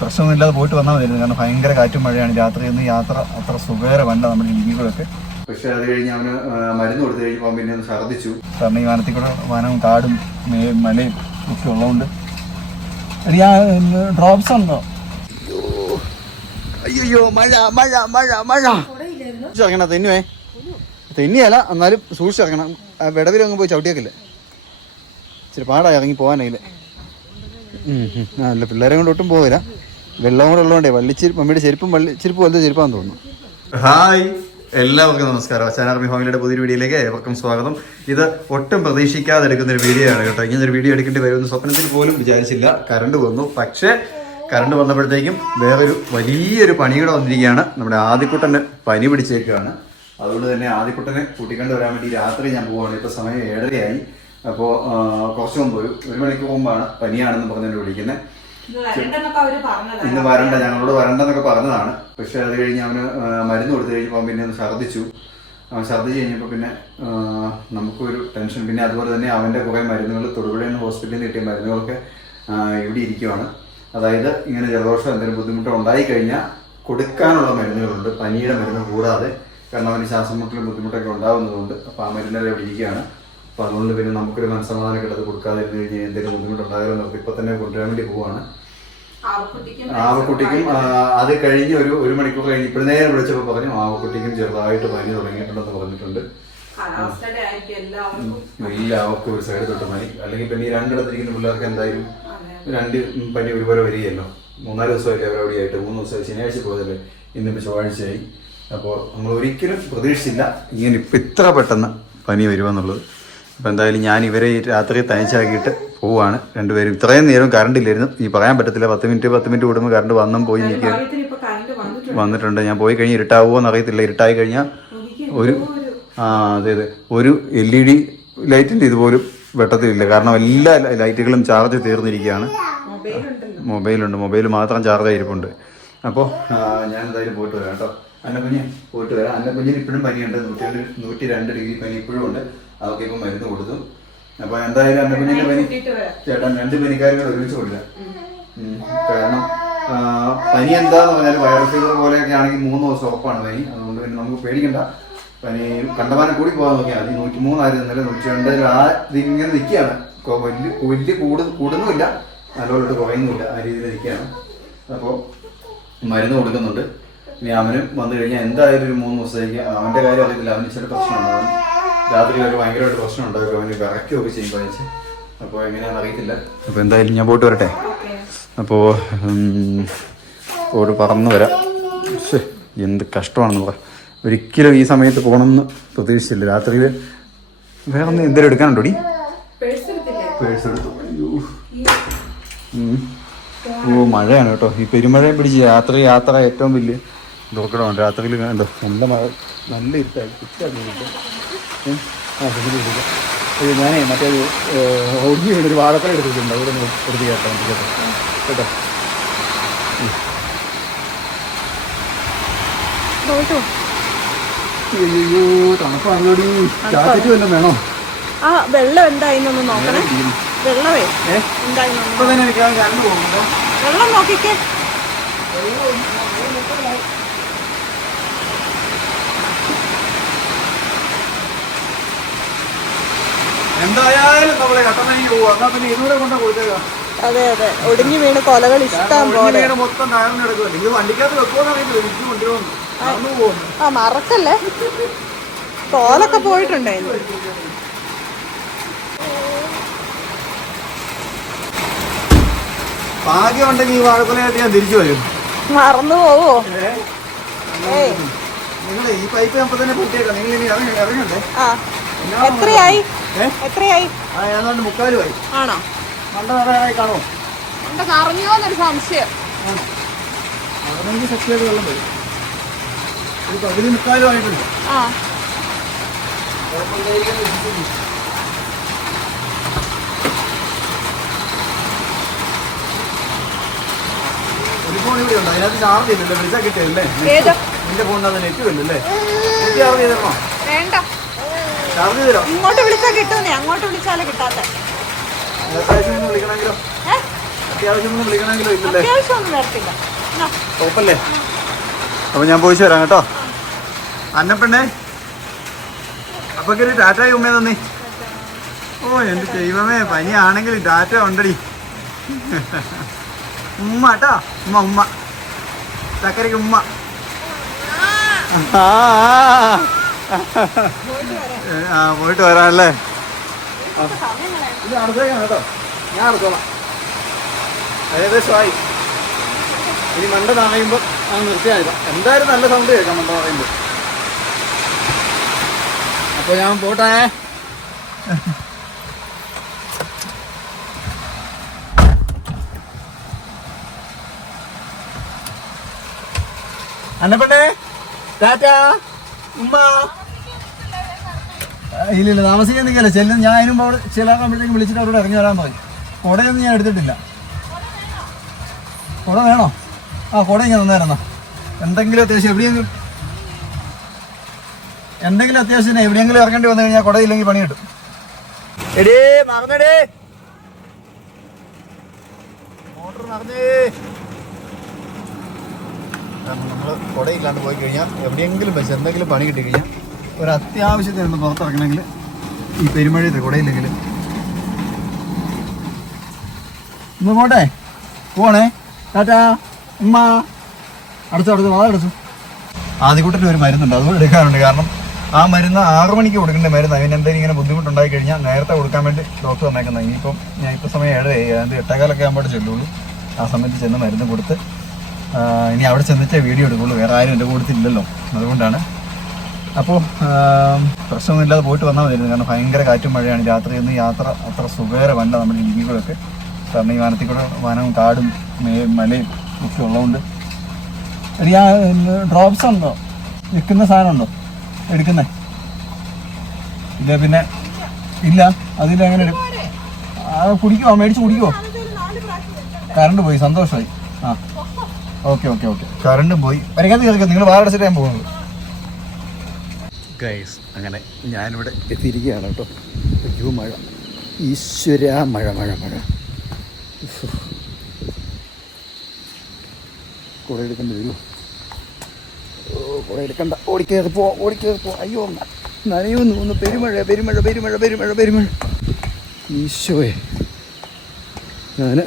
പ്രശ്നമൊന്നുമില്ലാതെ പോയിട്ട് വന്നാൽ മതിയായിരുന്നു. കാരണം ഭയങ്കര കാറ്റും മഴയാണ്. രാത്രി യാത്ര അത്ര സുഖകരമല്ല നമ്മുടെ ലീവുകളൊക്കെ പക്ഷെ അത് കഴിഞ്ഞ് അവന് മരുന്ന് കൊടുത്തു കഴിഞ്ഞപ്പോൾ പിന്നെ ഒന്ന് ഛർദ്ദിച്ചു. കാരണം ഈ വനത്തിൽ കൂടെ വനവും കാടും മേയും മലയും ഒക്കെ ഉള്ളതുകൊണ്ട്. ഡ്രോപ്സ് ഉണ്ടോ? അയ്യോ മഴ മഴ മഴ മഴ. ഇറങ്ങണ തെന്നുവേ തെന്നിയല്ല എന്നാലും സൂക്ഷിച്ചിറങ്ങണം വിടവിലങ്ങ് പോയി ചവിട്ടിയേക്കില്ല? ഇച്ചിരി പാടായി ഇറങ്ങി പോകാനായില്ലേ? അല്ല പിള്ളേരെ കൊണ്ട് ഒട്ടും പോകില്ല വെള്ളം കൂടെ ഉള്ളതുകൊണ്ടേ വള്ളിച്ചിരി മമ്മിയുടെ ചെരുപ്പും വള്ളി ചെരുപ്പ് പോലത്തെ ചെരുപ്പാന്ന് തോന്നുന്നു. ഹായ്. എല്ലാവർക്കും നമസ്കാരം. ചാനാർമി ഫാമിലിയുടെ പുതിയൊരു വീഡിയോയിലേക്ക് ഏവർക്കും സ്വാഗതം. ഇത് ഒട്ടും പ്രതീക്ഷിക്കാതെ എടുക്കുന്ന ഒരു വീഡിയോ ആണ് കേട്ടോ. ഇങ്ങനെ ഒരു വീഡിയോ എടുക്കേണ്ടി വരുമെന്ന് സ്വപ്നത്തിൽ പോലും വിചാരിച്ചില്ല. കറണ്ട് വന്നു. പക്ഷേ കറണ്ട് വന്നപ്പോഴത്തേക്കും വേറൊരു വലിയൊരു പണിയുടെ വന്നിരിക്കുകയാണ്. നമ്മുടെ ആദ്യക്കുട്ടന് പനി പിടിച്ചേക്കുകയാണ്. അതുകൊണ്ട് തന്നെ ആദ്യക്കുട്ടനെ കൂട്ടിക്കൊണ്ട് വരാൻ വേണ്ടി രാത്രി ഞാൻ പോവുകയാണ് ഇപ്പോൾ സമയം ഏഴരയായി. അപ്പോൾ കുറച്ച് മുമ്പ് ഒരു ഒരു മണിക്കൂർ മുമ്പാണ് പനിയാണെന്ന് പറഞ്ഞുകൊണ്ട് വിളിക്കുന്നത് ഇന്ന് വരണ്ട ഞങ്ങളോട് വരണ്ടെന്നൊക്കെ പറഞ്ഞതാണ്. പക്ഷെ അത് കഴിഞ്ഞ് അവന് മരുന്ന് കൊടുത്തു കഴിഞ്ഞപ്പോൾ പിന്നെ ഒന്ന് ഛർദ്ദിച്ചു. അവൻ ഛർദ്ദിച്ച് കഴിഞ്ഞപ്പോൾ പിന്നെ നമുക്കൊരു ടെൻഷൻ. പിന്നെ അതുപോലെ തന്നെ അവന്റെ കുറേ മരുന്നുകൾ തൊടുപുഴയിൽ ഹോസ്പിറ്റലിൽ നിന്ന് കിട്ടിയ മരുന്നുകളൊക്കെ ഇവിടെ ഇരിക്കുവാണ്. അതായത് ഇങ്ങനെ ജലദോഷം എന്തെങ്കിലും ബുദ്ധിമുട്ടോ ഉണ്ടായി കഴിഞ്ഞാൽ കൊടുക്കാനുള്ള മരുന്നുകളുണ്ട്. പനിയുടെ മരുന്ന് കൂടാതെ കാരണം അവന് ശ്വാസം മുട്ടലും ബുദ്ധിമുട്ടൊക്കെ ഉണ്ടാകുന്നതുകൊണ്ട് അപ്പോൾ ആ മരുന്നെല്ലാം ഇവിടെ ഇരിക്കുകയാണ്. അപ്പോൾ അതുകൊണ്ട് പിന്നെ നമുക്കൊരു മനസ്സമാധാനം കിട്ടത് കൊടുക്കാതെ ഇരുന്ന് കഴിഞ്ഞാൽ എന്തെങ്കിലും ബുദ്ധിമുട്ടുണ്ടായാലും നമുക്ക് ഇപ്പം തന്നെ കൊണ്ടുവരാൻ വേണ്ടി പോവാണ്. ആവക്കുട്ടിക്കും അത് കഴിഞ്ഞ് ഒരു ഒരു മണിക്കൂർ കഴിഞ്ഞ് ഇപ്പോഴും നേരെ വിളിച്ചപ്പോൾ പറഞ്ഞു ആവക്കുട്ടിക്കും ചെറുതായിട്ട് പനി തുടങ്ങിയിട്ടുണ്ടെന്ന് പറഞ്ഞിട്ടുണ്ട്. എല്ലാവർക്കും. ഒരു സൈഡ് തൊട്ട് പനി അല്ലെങ്കിൽ പിന്നെ ഈ രണ്ടിടത്തിരിക്കുന്ന പിള്ളേർക്ക് എന്തായാലും. രണ്ട് പനി ഒരുപോലെ വരികയല്ലോ. മൂന്നാൽ ദിവസമായിട്ട് അവരവിടെ ആയിട്ട്. മൂന്ന് ദിവസമായി ശനിയാഴ്ച പോയതല്ലേ. ഇന്നിപ്പോൾ ചൊവ്വാഴ്ചയായി. അപ്പോൾ നമ്മൾ ഒരിക്കലും പ്രതീക്ഷിച്ചില്ല ഇങ്ങനെ ഇപ്പം ഇത്ര പെട്ടെന്ന് പനി വരുമെന്നുള്ളത്. അപ്പോൾ എന്തായാലും ഞാൻ ഇവരെ ഈ രാത്രി തനിച്ചാക്കിയിട്ട് പോവാണ് രണ്ടുപേരും. ഇത്രയും നേരം കറണ്ട് ഇല്ലായിരുന്നു. ഈ പറയാൻ പറ്റത്തില്ല. പത്ത് മിനിറ്റ് പത്ത് മിനിറ്റ് കൂടുമ്പോൾ കറണ്ട് വന്നും പോയി നിൽക്കുക വന്നിട്ടുണ്ട്. ഞാൻ പോയി കഴിഞ്ഞ് ഇരുട്ടാവുമോ എന്നറിയത്തില്ല. ഇരുട്ടായി കഴിഞ്ഞാൽ ഒരു ആ അതെ അതെ. ഒരു എൽ ഇ ഡി ലൈറ്റിന്റെ ഇതുപോലും വെട്ടത്തിലില്ല കാരണം എല്ലാ ലൈറ്റുകളും ചാർജ് തീർന്നിരിക്കുകയാണ്. മൊബൈലുണ്ട്. മൊബൈൽ മാത്രം ചാർജ് ആയിരിപ്പുണ്ട്. അപ്പോൾ ഞാൻ എന്തായാലും പോയിട്ട് വരാം കേട്ടോ. അന്ന കുഞ്ഞ് പോയിട്ട് വരാം. അന്ന കുഞ്ഞിന് ഇപ്പോഴും പനിയുണ്ട്. നൂറ്റി രണ്ട് നൂറ്റി രണ്ട് ഡിഗ്രി പനി ഇപ്പോഴും ഉണ്ട്. അതൊക്കെ ഇപ്പം മരുന്ന് കൊടുത്തു. അപ്പോൾ എന്തായാലും അന്ന കുഞ്ഞിന്റെ പനി ചേട്ടൻ രണ്ട് പനിക്കാരുകൾ ഒരുമിച്ച് കൊടുക്കുക കാരണം പനി എന്താന്ന് പറഞ്ഞാൽ വൈറൽ ഫീവർ പോലെയൊക്കെ ആണെങ്കിൽ മൂന്ന് ദിവസം ഉറപ്പാണ് പനി. അതുകൊണ്ട് പിന്നെ നമുക്ക് പേടിക്കണ്ട. പനി കണ്ടമാനം കൂടി പോകാൻ നോക്കിയാൽ മതി. നൂറ്റി മൂന്നായിരുന്നു ഇന്നലെ നൂറ്റി രണ്ടിൽ ആ ഇതിങ്ങനെ നിൽക്കുകയാണ്. വലിയ വലിയ കൂടു കൂടുന്നുമില്ല. നല്ലോണം കുറയുന്നുമില്ല. ആ രീതിയിൽ നിൽക്കുകയാണ്. അപ്പോൾ മരുന്ന് കൊടുക്കുന്നുണ്ട്. ഇനി അവനും വന്നു കഴിഞ്ഞാൽ എന്തായാലും ഒരു മൂന്ന് ദിവസത്തേക്ക് അവന്റെ കാര്യം അറിയത്തില്ല. അവന് ചില പ്രശ്നമുണ്ട് അവൻ രാത്രി ഒരു ഭയങ്കരമായിട്ട് പ്രശ്നം ഉണ്ടാക്കും അവന് വിറയ്ക്കുകയൊക്കെ ചെയ്യും പതിച്ച്. അപ്പോൾ എങ്ങനെയാണെന്ന് അറിയത്തില്ല. അപ്പോൾ എന്തായാലും ഞാൻ പോയിട്ട് വരട്ടെ? അപ്പോൾ പോയിട്ട് പറന്നു വരാം. എന്ത് കഷ്ടമാണെന്ന് പറയാം ഒരിക്കലും ഈ സമയത്ത് പോകണമെന്ന് പ്രതീക്ഷിച്ചില്ല. രാത്രിയിൽ വേറെ ഒന്ന് എന്തെങ്കിലും എടുക്കാനുണ്ടോടി പേഴ്സ് എടുത്തില്ലേ? പേഴ്സ് എടുത്തു. അയ്യോ. ഉം. ഓ മഴയാണ് കേട്ടോ. ഈ പെരുമഴയും പിടിച്ച് രാത്രി യാത്ര ഏറ്റവും വലിയ ദുർഘടമാണ്. രാത്രിയിൽ കണ്ടോ നല്ല മഴ നല്ല ഇരുട്ടായി. ഞാനേ മറ്റേ ഒഴുകി ഒരു വാഴപ്പഴം എടുത്തിട്ടുണ്ട്. അവിടെ എടുത്ത് കേട്ടോ കേട്ടോ. കേട്ടോ. തണുപ്പ് അയ്യോ തണുപ്പാണല്ലോടി ജാക്കറ്റ് വല്ലതും വേണോ? ആ വെള്ളം എന്തായിന്നൊന്ന് നോക്കണേ. വെള്ളമേ? വെള്ളം നോക്കിക്കേ. എന്തായാലും നമ്മളെ കട്ടണങ്ങി പോവാ. എന്നാ പിന്നെ ഇതുകൂടെ കൊണ്ടാ കൊടുത്തേക്കാം അതെ അതെ. ഒടിഞ്ഞു വീണ് കൊലകൾ ഇഷ്ടം പോലെ. മൊത്തം ഇത് വണ്ടിക്കകത്ത് എനിക്ക് ആ. മറക്കല്ലേ? തോലൊക്കെ പോയിട്ടുണ്ടായിരുന്നു. ഭാഗ്യം ഉണ്ടെങ്കിൽ ഈ വാഴക്കൊലയായിട്ട് ഞാൻ തിരിച്ചു വരും. മറന്നു പോവോ? നിങ്ങൾ ഈ പൈപ്പ് അപ്പൊ തന്നെ പൊട്ടിയേക്കാം. നിങ്ങൾ ഇനി ഇറങ്ങി ഇറങ്ങണ്ടേ? എത്രയായി? എത്രയായി? ആ ഏതാണ്ട് മുക്കാലുമായി. ആണോ? മണ്ട നിറയായി കാണോ എന്റെ നിറഞ്ഞോന്നൊരു സംശയം. പതിനഞ്ച് സെക്സിലേക്ക് വെള്ളം വരും. ഒരു പകുതി മുക്കാലും ആയിട്ടുണ്ട് ആ ഫോൺ ഇവിടെ ഉണ്ട്. അതിനകത്ത് ചാർജ് ഇല്ലല്ലോ വിളിച്ചാൽ കിട്ടിയല്ലേ നിന്റെ ഫോണിനകത്ത് നെറ്റ് വരില്ലേ നെറ്റ് ചാർജ് ചെയ്തോ വേണ്ട. ചാർജ് ചെയ്തോ ഇങ്ങോട്ട് വിളിച്ചാൽ കിട്ടുന്നേ. അങ്ങോട്ട് വിളിച്ചാലേ കിട്ടാത്ത. വിളിക്കണമെങ്കിലോ? അത്യാവശ്യം വിളിക്കണമെങ്കിലോ ഇല്ലല്ലേ? കുഴപ്പമില്ലേ അപ്പൊ ഞാൻ പോയിച്ചു വരാം കേട്ടോ. അന്നപ്പെണ്ണേ. അപ്പൊ ഒരു ടാറ്റായി തന്നെ തന്നി. ഓ എന്റെ ദൈവമേ പനിയാണെങ്കിൽ ടാറ്റ ഉണ്ടടി. ഉമ്മ കേട്ടോ ഉമ്മ ഉമ്മ. ചക്കരയ്ക്ക് ഉമ്മ. ആ, പോയിട്ട് വരാല്ലേ? ഇത് അടുത്തേക്കാണ് കേട്ടോ. ഞാൻ അടുത്തോളാം. ഏകദേശമായി. ഇനി മണ്ട നനയുമ്പോൾ ആ നിർത്തിയായിരുന്നു എന്തായാലും നല്ല സൗണ്ട് കേൾക്കാം മണ്ട പറയുമ്പോൾ അപ്പോൾ ഞാൻ പോട്ടെ. അന്നപ്പെട്ടേ ടാറ്റാ? ഉമ്മ? ഇല്ല ഇല്ല താമസിക്കാൻ നിൽക്കല്ലേ. ചെല്ലും ഞാൻ അതിനും അവിടെ ചിലാകുമ്പോഴത്തേക്കും വിളിച്ചിട്ട് അവരോട് ഇറങ്ങി വരാൻ പറഞ്ഞു. കുടയൊന്നും ഞാൻ എടുത്തിട്ടില്ല. കുട വേണോ? ആ കുട ഞാൻ തന്നേരെന്നാ എന്തെങ്കിലും അത്യാവശ്യം എവിടെയെങ്കിലും? എന്തെങ്കിലും അത്യാവശ്യം എവിടെയെങ്കിലും ഇറങ്ങേണ്ടി വന്നു കഴിഞ്ഞാൽ കുട ഇല്ലെങ്കിൽ പണി കിട്ടും. എടേ മറന്നടേ. മോട്ടർ മറന്നേ. കാരണം നമ്മൾ കുടയില്ലാണ്ട് പോയി കഴിഞ്ഞാൽ എവിടെയെങ്കിലും വെച്ച് എന്തെങ്കിലും പണി കിട്ടി കഴിഞ്ഞാൽ ഒരു അത്യാവശ്യത്തിന് ഒന്ന് പുറത്തിറങ്ങണമെങ്കിൽ ഈ പെരുമഴയത്തെ കുടയില്ലെങ്കിൽ ഇന്ന് പോട്ടെ പോണേ. ടാറ്റാ. ഉമ്മ. അടച്ചു അടച്ചു വാതടച്ചു ആദ്യക്കൂട്ടിന് ഒരു മരുന്നുണ്ട് അതുകൊണ്ട് എടുക്കാറുണ്ട് കാരണം ആ മരുന്ന് ആറു മണിക്ക് കൊടുക്കേണ്ട മരുന്ന്. അതിന് എന്തെങ്കിലും ഇങ്ങനെ ബുദ്ധിമുട്ടുണ്ടായി കഴിഞ്ഞാൽ നേരത്തെ കൊടുക്കാൻ വേണ്ടി ഡോക്ടർ തന്നേക്കുന്നത് ഇനിയിപ്പം ഞാൻ ഇപ്പോൾ സമയം ഏഴ് അതിന്റെ എട്ടേകാലൊക്കെ ആകുമ്പോൾ ചെല്ലുള്ളൂ. ആ സമയത്ത് ചെന്ന് മരുന്ന് കൊടുത്ത് ഇനി അവിടെ ചെന്നിട്ടേ വീഡിയോ എടുക്കുള്ളൂ. വേറെ ആരും എന്റെ കൂട്ടത്തില്ലല്ലോ അതുകൊണ്ടാണ്. അപ്പോൾ പ്രശ്നമൊന്നുമില്ലാതെ പോയിട്ട് വന്നാൽ മതിയായിരുന്നു. കാരണം ഭയങ്കര കാറ്റും മഴയാണ്. രാത്രിയൊന്നും യാത്ര അത്ര സുഖകരമല്ല നമ്മുടെ ഈ കൂടെയൊക്കെ കാരണം ഈ വനത്തിൽ കൂടെ വനവും കാടും മലയും ഒക്കെ ഉള്ളതുകൊണ്ട്. എടി ആ ഡ്രോപ്സ് ഉണ്ടോ? നിൽക്കുന്ന സാധനം ഉണ്ടോ? എടുക്കുന്നേ? ഇല്ല പിന്നെ ഇല്ല. അതിലെങ്ങനെ അങ്ങനെ ആ കുടിക്കുവോ മേടിച്ച് കുടിക്കുവോ കറണ്ട് പോയി. സന്തോഷമായി. ആ. Okay okay okay. കറണ്ടും പോയി. വരയ്ക്കാൻ നിങ്ങൾ വേറെ അടച്ചിട്ട് ഞാൻ പോകുന്നത്? ഗൈസ് അങ്ങനെ ഞാനിവിടെ എത്തിയിരിക്കുകയാണ് കേട്ടോ. അയ്യോ മഴ. ഈശ്വര മഴ മഴ മഴ. കുറെ എടുക്കേണ്ടി വരുമോ ഓ കുട എടുക്കണ്ട. ഓടിക്കേറി പോ ഓടിക്കേറി പോ. അയ്യോ നനയുന്നു ഒന്ന് പെരുമഴ പെരുമഴ പെരുമഴ പെരുമഴ പെരുമഴ. ഈശോയെ. ഞാൻ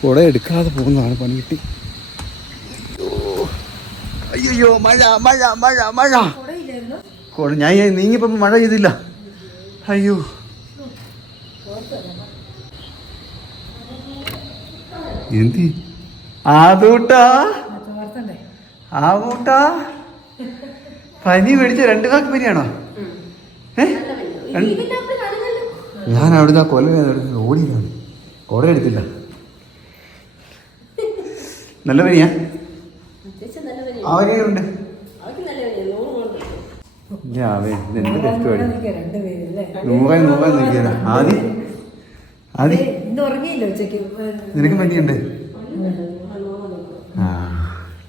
കുട എടുക്കാതെ പോകുന്നതാണ് പണി കിട്ടി. അയ്യോ മഴ മഴ മഴ മഴ. കുട ഞാൻ നീങ്ങിപ്പം മഴ ചെയ്തില്ല അയ്യോ. എന്തി? ആദൂട്ടാ? ആവൂട്ടാ? പനി മേടിച്ച രണ്ട് കാക്ക് പനിയാണോ? ഞാൻ അവിടുന്ന് ആ കൊല ഓടിയതാണ് കുട എടുത്തില്ല. നല്ല പനിയാ? നിൽക്കില്ല ആദ്യം ആദ്യം ഉച്ചയ്ക്ക്? നിനക്ക്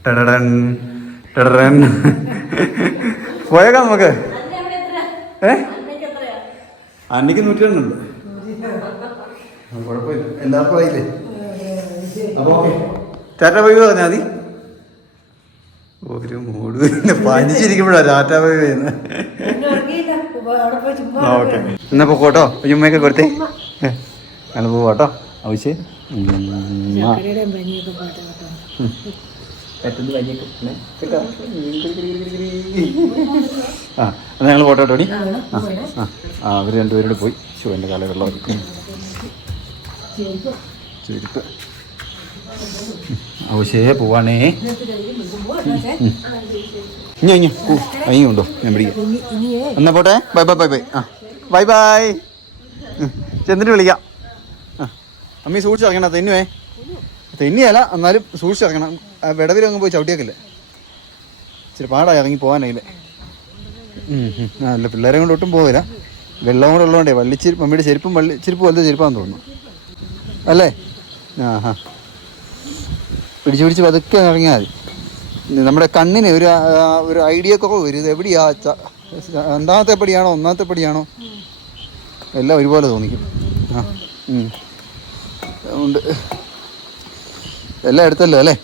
ടടടൻ. ടടടൻ. പോയേക്കാം നമുക്ക്. ഏ? അന്നയ്ക്ക് നൂറ്റി രണ്ടുണ്ട്. കുഴപ്പമില്ല. എല്ലാവർക്കും ആയില്ലേ? അപ്പൊ ചേട്ടാ ടാറ്റ പറഞ്ഞാ പറഞ്ഞാൽ മതി. ഒരു മൂട് പനിച്ചിരിക്കുമ്പോഴാ ടാറ്റ ബൈ ചെയ്യുന്നത് ഓക്കെ. എന്നാ പോക്കോട്ടോ കൊടുത്തേ. അങ്ങനെ പോവാട്ടോ ആവശ്യ ആ. എന്നാ ഞങ്ങൾ പോട്ടോ ടോണി ആ ആ ആ. അവർ രണ്ടുപേരോട് പോയി. ശിവന്റെ എന്റെ കാല വെള്ളം ചെരുപ്പ്. ആവശ്യേ പോവാണേ. ഇനി ഉണ്ടോ ഞാൻ പിടിക്കാം. എന്നാ പോട്ടെ? Bye bye bye bye. ആ ബൈ ബൈ. ചെന്നിട്ട് വിളിക്കാം. ആ സൂക്ഷിച്ച് ഇറങ്ങണം തെന്നുവേ. തെന്നിയല്ല എന്നാലും സൂക്ഷിച്ചിറങ്ങണം ആ വിടവിലങ്ങ് പോയി ചവിട്ടിയേക്കില്ലേ. ഇച്ചിരി പാടായി ഇറങ്ങി പോകാനായില്ലേ ആ അല്ല പിള്ളേരെ കൊണ്ട് ഒട്ടും പോകില്ല വെള്ളം കൂടെ ഉള്ളതുകൊണ്ടേ വള്ളിച്ചിരിപ്പ് മമ്മിയുടെ ചെരുപ്പും വള്ളി ചെരുപ്പ് വലിയ ചെരുപ്പാന്ന് തോന്നുന്നു. അല്ലേ? ആ ഹാ പിടിച്ച് പിടിച്ച് പതുക്കെ ഇറങ്ങിയാൽ നമ്മുടെ കണ്ണിന് ഒരു ഒരു ഐഡിയ കുറവ് വരും. ഇത് എവിടെയാ? രണ്ടാമത്തെ പടിയാണോ ഒന്നാമത്തെ പടിയാണോ? എല്ലാം ഒരുപോലെ തോന്നിക്കും. ആ ഉണ്ട് അതുകൊണ്ട് എല്ലാം എടുത്തല്ലോ അല്ലേ.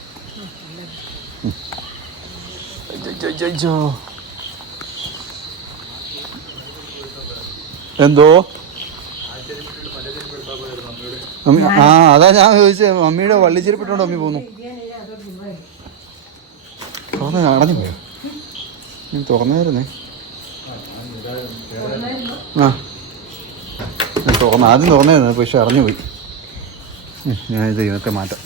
എന്തോ? ആ അതാ ഞാൻ ചോദിച്ചത്. മമ്മിയുടെ വള്ളിച്ചെരുപ്പിട്ടോണ്ട് മമ്മി പോന്നു. തുറന്ന് അടഞ്ഞു പോയോ ഞാൻ തുറന്നായിരുന്നേ. ആ. ഞാൻ തുറന്ന് ആദ്യം തുറന്നായിരുന്നു പക്ഷെ അറിഞ്ഞു പോയി ഞാൻ ഞാനിത് ഇതൊക്കെ മാറ്റാം